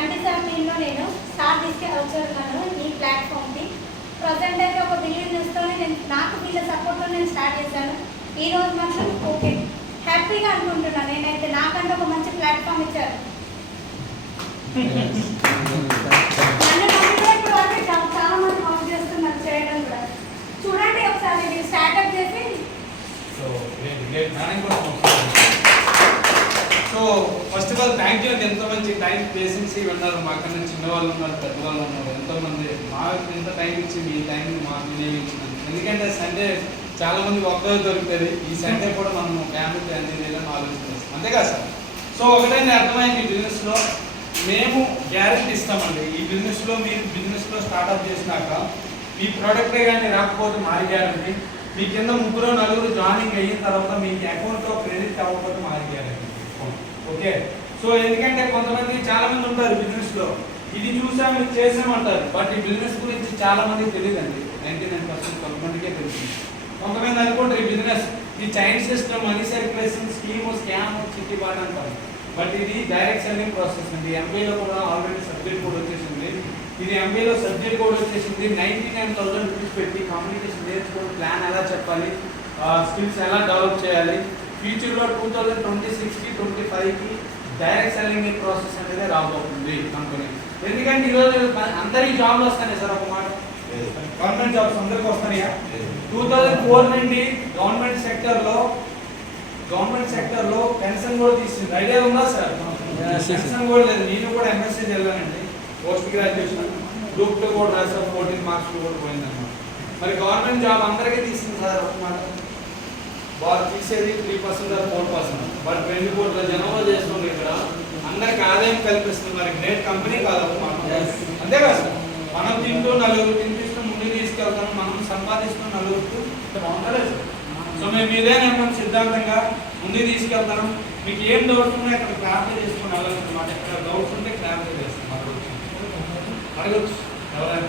2017లో నేను స్టార్ట్ వచ్చాను ఈ ప్లాట్ఫామ్కి. ప్రజెంట్ అయితే ఒక బిలీవ్ న్యూస్తోనే నాకు వీళ్ళ సపోర్ట్తో నేను స్టార్ట్ చేశాను. ఈ రోజు మాత్రం ఓకే హ్యాపీగా అనుకుంటున్నాను. నేనైతే నాకంటే ఒక మంచి ప్లాట్ఫామ్ ఇచ్చారు. నన్ను నమ్ముకునే ఇప్పుడు వరకు చాలా మంది వర్క్ చేస్తున్నారు చేయడం కూడా. చూడండి ఒకసారి ఇది స్టార్ట్అప్ చేసి so first of all thank you అండి. ఎంతో మంచి టైం పేషెన్సీ ఉన్నారు. మాకన్నా చిన్నవాళ్ళు ఉన్నారు, పెద్దవాళ్ళు ఉన్నారు, ఎంతోమంది మాకు ఎంత టైం ఇచ్చి మీ టైం మాకు వినియోగించినారు. ఎందుకంటే సండే చాలా మంది ఒక్కరు దొరుకుతుంది. ఈ సండే కూడా మనం ఫ్యామిలీ అన్ని చేయాలని ఆలోచిస్తాం, అంతేగా సార్? సో ఒకటైనా అర్థమైంది, ఈ బిజినెస్లో మేము గ్యారెంటీ ఇస్తామండి. ఈ బిజినెస్లో మీరు బిజినెస్లో స్టార్ట్అప్ చేసినాక మీ ప్రోడక్టే కానీ రాకపోతే మాది గ్యారెంటీ. మీ కింద ముగ్గురు నలుగురు జాయినింగ్ అయిన తర్వాత మీకు అకౌంట్లో క్రెడిట్ అవ్వకపోతే మాది గ్యారెంటీ. ఓకే. సో ఎందుకంటే కొంతమంది చాలా మంది ఉంటారు బిజినెస్లో, ఇది చూసాము ఇది చేసామంటారు, బట్ ఈ బిజినెస్ గురించి చాలా మందికి తెలియదండి. 99% కొంతమందికే తెలుస్తుంది. కొంతమంది అనుకుంటారు ఈ బిజినెస్ ఈ chain system, money circulation, scheme, scam, చిట్టి బాట అంటారు. బట్ ఇది డైరెక్ట్ సెల్లింగ్ ప్రాసెస్ అండి. ఎంబీఏలో కూడా ఆల్రెడీ సబ్జెక్ట్ కోడ్ వచ్చేసింది. ఇది ఎంబీఏలో సబ్జెక్ట్ కోడ్ వచ్చేసింది. 99,000 రూపీస్ పెట్టి కమ్యూనికేషన్ నేర్చుకోవడం, ప్లాన్ ఎలా చెప్పాలి, స్కిల్స్ ఎలా డెవలప్ చేయాలి. ఫ్యూచర్లో 2026కి 25కి డైరెక్ట్ సెల్లింగ్ ప్రాసెస్ అనేది రాబోతుంది కంపెనీ. ఎందుకంటే ఈరోజు అందరికీ జాబ్లు వస్తాయి సార్. ఒక మాట, గవర్నమెంట్ జాబ్స్ అందరికీ వస్తాయా? 2004 నుండి గవర్నమెంట్ సెక్టర్లో పెన్షన్ కూడా తీసింది. ఐడియా ఉందా సార్? పెన్షన్ కూడా లేదు. నేను కూడా ఎంఎస్సీ వెళ్ళానండి, పోస్ట్ గ్రాడ్యుయేషన్, గ్రూప్ 2 కూడా రాసా, 14 మార్క్స్ కూడా పోయిందన్నమాట. మరి గవర్నమెంట్ జాబ్ అందరికీ తీసింది సార్. ఒక మాట, వాళ్ళు తీసేది 3% 4%, బట్ 20 కోట్ల జనంలో చేస్తుంది. ఇక్కడ అందరికి ఆదాయం కల్పిస్తుంది. మరి గ్రేట్ కంపెనీ కాదు అంతే కదా సార్? మనం తింటూ నలుగురు తినిపిస్తూ ముందుకు తీసుకెళ్తాము, మనం సంపాదిస్తూ నలుగురు బాగుంటుంది సార్. సో మేము ఇదేనా సిద్ధాంతంగా ముందుకు తీసుకెళ్తాను. మీకు ఏం డౌట్స్ ఉన్నాయో అక్కడ క్లారిఫై చేసుకుని వెళ్ళాలన్నమాట. ఇక్కడ డౌట్స్ ఉంటే క్లారిఫై చేస్తాం. అడగచ్చు ఎవరైనా.